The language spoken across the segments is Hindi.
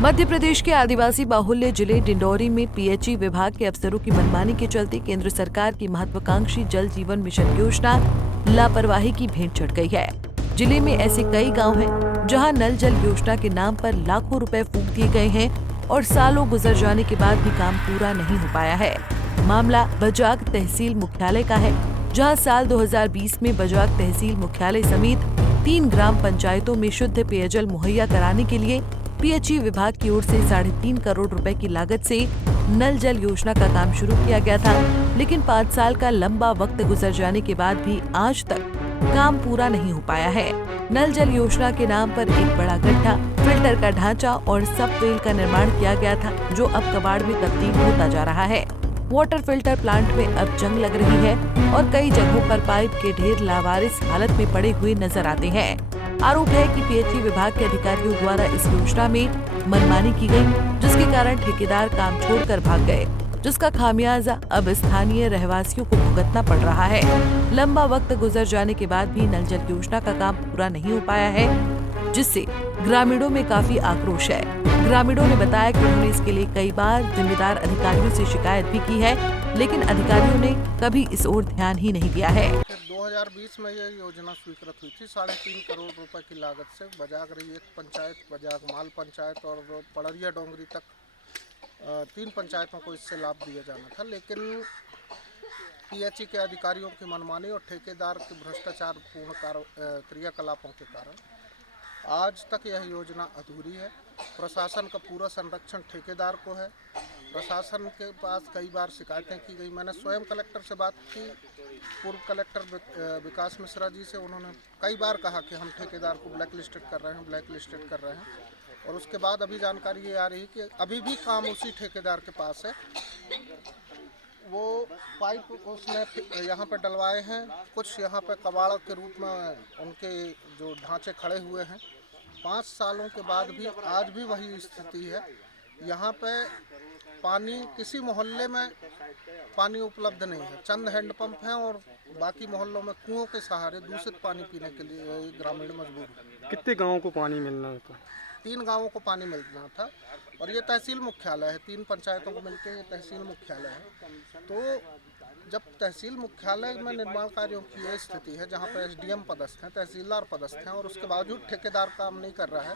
मध्य प्रदेश के आदिवासी बाहुल्य जिले डिंडौरी में पीएचई विभाग के अफसरों की मनमानी के चलते केंद्र सरकार की महत्वाकांक्षी जल जीवन मिशन योजना लापरवाही की भेंट चढ़ गई है। जिले में ऐसे कई गांव हैं जहां नल जल योजना के नाम पर लाखों रुपए फूंक दिए गए हैं और सालों गुजर जाने के बाद भी काम पूरा नहीं हो पाया है। मामला बजाग तहसील मुख्यालय का है, जहां साल 2020 में बजाग तहसील मुख्यालय समेत 3 ग्राम पंचायतों में शुद्ध पेयजल मुहैया कराने के लिए पीएचई विभाग की ओर से 3.5 करोड़ रुपए की लागत से नल जल योजना का काम शुरू किया गया था, लेकिन 5 साल का लंबा वक्त गुजर जाने के बाद भी आज तक काम पूरा नहीं हो पाया है। नल जल योजना के नाम पर एक बड़ा गड्ढा, फिल्टर का ढांचा और सब वेल का निर्माण किया गया था, जो अब कबाड़ में तब्दील होता जा रहा है। वाटर फिल्टर प्लांट में अब जंग लग रही है और कई जगहों पर पाइप के ढेर लावारिस हालत में पड़े हुए नजर आते हैं। आरोप है कि पीएचई विभाग के अधिकारियों द्वारा इस योजना में मनमानी की गई, जिसके कारण ठेकेदार काम छोड़कर भाग गए, जिसका खामियाजा अब स्थानीय रहवासियों को भुगतना पड़ रहा है। लंबा वक्त गुजर जाने के बाद भी नल जल योजना का काम पूरा नहीं हो पाया है, जिससे ग्रामीणों में काफी आक्रोश है। ग्रामीणों ने बताया कि उन्होंने इसके लिए कई बार जिम्मेदार अधिकारियों से शिकायत भी की है, लेकिन अधिकारियों ने कभी इस ओर ध्यान ही नहीं दिया है। 2020 में ये योजना स्वीकृत हुई थी। 3.5 करोड़ रुपए की लागत से बजाग रही एक पंचायत, बजाग माल पंचायत और पड़रिया डोंगरी तक 3 पंचायतों को इससे लाभ दिया जाना था, लेकिन पीएचई के अधिकारियों की मनमानी और ठेकेदार के भ्रष्टाचार पूर्ण क्रियाकलापों के कारण आज तक यह योजना अधूरी है। प्रशासन का पूरा संरक्षण ठेकेदार को है। प्रशासन के पास कई बार शिकायतें की गई। मैंने स्वयं कलेक्टर से बात की, पूर्व कलेक्टर विकास मिश्रा जी से। उन्होंने कई बार कहा कि हम ठेकेदार को ब्लैक लिस्टेड कर रहे हैं और उसके बाद अभी जानकारी ये आ रही कि अभी भी काम उसी ठेकेदार के पास है। वो पाइप उसने यहाँ पे डलवाए हैं, कुछ यहाँ पे कबाड़ के रूप में उनके जो ढांचे खड़े हुए हैं। 5 सालों के बाद भी आज भी वही स्थिति है। यहाँ पे पानी किसी मोहल्ले में पानी उपलब्ध नहीं है। चंद हैंडपंप हैं और बाकी मोहल्लों में कुओं के सहारे दूषित पानी पीने के लिए ग्रामीण मजबूर हैं। कितने गांवों को पानी मिलना था? 3 गांवों को पानी मिलना था और ये तहसील मुख्यालय है। 3 पंचायतों को मिलकर ये तहसील मुख्यालय है। तो जब तहसील मुख्यालय में निर्माण कार्यों की ये स्थिति है, जहाँ पर एसडीएम पदस्थ हैं, तहसीलदार पदस्थ हैं और उसके बावजूद ठेकेदार काम नहीं कर रहा है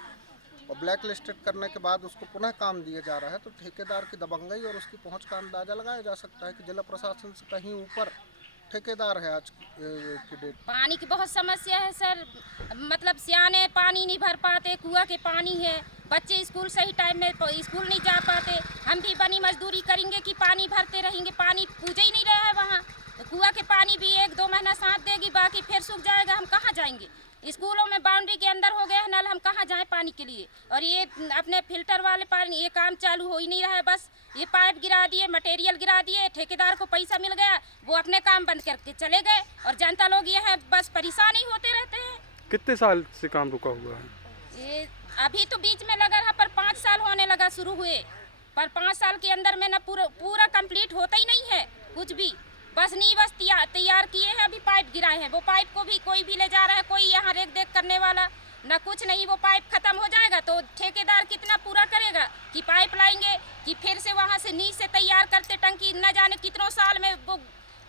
और ब्लैक लिस्टेड करने के बाद उसको पुनः काम दिया जा रहा है, तो ठेकेदार की दबंगई और उसकी पहुँच का अंदाजा लगाया जा सकता है कि जिला प्रशासन से कहीं ऊपर ठेकेदार है आज की डेट। पानी की बहुत समस्या है सर, मतलब सियाने पानी नहीं भर पाते, कुआं के पानी है, बच्चे स्कूल सही टाइम में स्कूल नहीं जा पाते। हम भी बनी मजदूरी करेंगे कि पानी भरते रहेंगे, पानी पूजा ही नहीं रहा है वहाँ। तो कुआं के पानी भी 1-2 महीना साथ देगी, बाकी फिर सूख जाएगा। हम कहाँ जाएंगे? स्कूलों में बाउंड्री के अंदर हो गया है नल, हम कहाँ जाएं पानी के लिए? और ये अपने फिल्टर वाले पानी ये काम चालू हो ही नहीं रहा है। बस ये पाइप गिरा दिए, मटेरियल गिरा दिए, ठेकेदार को पैसा मिल गया, वो अपने काम बंद करके चले गए और जनता लोग ये है बस परेशान ही होते रहते हैं। कितने साल से काम रुका हुआ है? ये अभी तो बीच में लगा रहा, पर 5 साल होने लगा शुरू हुए, पर 5 साल के अंदर में ना पूरा कंप्लीट होता ही नहीं है कुछ भी। बस तैयार किए हैं, अभी पाइप गिराए हैं, वो पाइप को भी कोई भी ले जा रहा है, कोई यहाँ रेख देख करने वाला ना कुछ नहीं। वो पाइप खत्म हो जाएगा तो ठेकेदार कितना पूरा करेगा कि पाइप लाएंगे कि फिर से वहाँ से नीचे से तैयार करते टंकी, न जाने कितनों साल में वो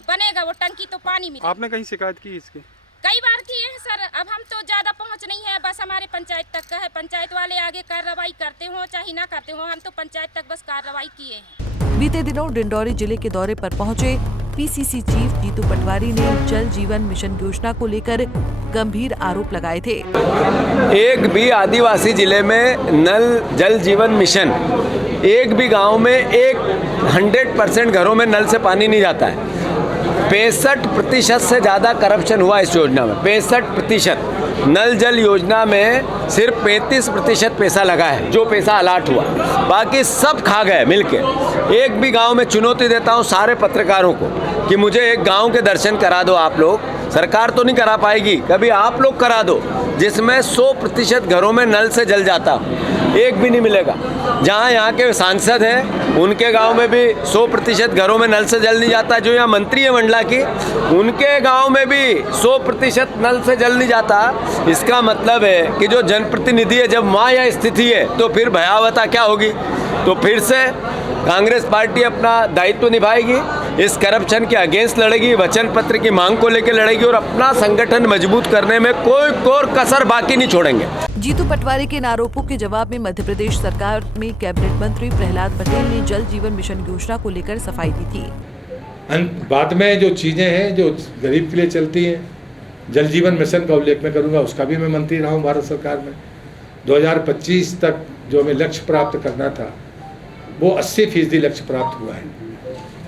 बनेगा वो टंकी तो पानी मिले। आपने कहीं शिकायत की इसकी? कई बार किए हैं सर, अब हम तो ज़्यादा पहुँच नहीं है, बस हमारे पंचायत तक का है। पंचायत वाले आगे कार्रवाई करते हो चाहे ना करते हो, हम तो पंचायत तक बस कार्रवाई किए हैं। बीते दिनों डिंडौरी जिले के दौरे पर पहुंचे पीसीसी चीफ जीतू पटवारी ने जल जीवन मिशन योजना को लेकर गंभीर आरोप लगाए थे। एक भी आदिवासी जिले में नल जल जीवन मिशन, एक भी गांव में 100% घरों में नल से पानी नहीं जाता है। 65% से ज़्यादा करप्शन हुआ इस योजना में। 65%। नल जल योजना में सिर्फ 35% पैसा लगा है, जो पैसा अलाट हुआ, बाकी सब खा गए मिलके। एक भी गांव में चुनौती देता हूं सारे पत्रकारों को कि मुझे एक गांव के दर्शन करा दो आप लोग। सरकार तो नहीं करा पाएगी, कभी आप लोग करा दो जिसमें 100% घरों में नल से जल जाता, एक भी नहीं मिलेगा। जहां यहाँ के सांसद हैं उनके गांव में भी 100% घरों में नल से जल नहीं जाता। जो यहाँ मंत्री है मंडला की, उनके गांव में भी 100% नल से जल नहीं जाता। इसका मतलब है कि जो जनप्रतिनिधि है, जब वहाँ यह स्थिति है तो फिर भयावहता क्या होगी। तो फिर से कांग्रेस पार्टी अपना दायित्व निभाएगी, इस करप्शन के अगेंस्ट लड़ेगी, वचन पत्र की मांग को लेकर लड़ेगी और अपना संगठन मजबूत करने में कोई कोर कसर बाकी नहीं छोड़ेंगे। जीतू पटवारी के आरोपों के जवाब में मध्य प्रदेश सरकार में कैबिनेट मंत्री प्रहलाद पटेल ने जल जीवन मिशन योजना को लेकर सफाई दी थी। बाद में जो चीज़ें हैं जो गरीब के लिए चलती हैं, जल जीवन मिशन का उल्लेख मैं करूँगा, उसका भी मैं मंत्री रहा हूँ भारत सरकार में। 2025 तक जो हमें लक्ष्य प्राप्त करना था वो 80% लक्ष्य प्राप्त हुआ है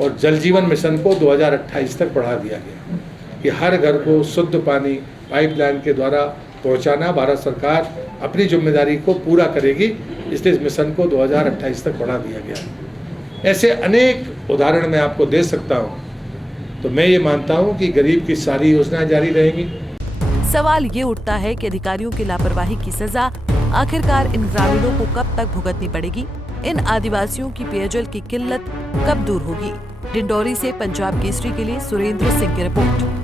और जल जीवन मिशन को 2028 तक बढ़ा दिया गया कि हर घर को शुद्ध पानी पाइपलाइन के द्वारा पहुंचाना भारत सरकार अपनी जिम्मेदारी को पूरा करेगी, इसलिए इस मिशन को 2028 तक बढ़ा दिया गया। ऐसे अनेक उदाहरण मैं आपको दे सकता हूं। तो मैं ये मानता हूं कि गरीब की सारी योजनाएं जारी रहेंगी। सवाल ये उठता है कि अधिकारियों की लापरवाही की सजा आखिरकार इन ग्रामीणों को कब तक भुगतनी पड़ेगी। इन आदिवासियों की पेयजल की किल्लत कब दूर होगी। डिंडौरी से पंजाब केसरी के लिए सुरेंद्र सिंह की रिपोर्ट।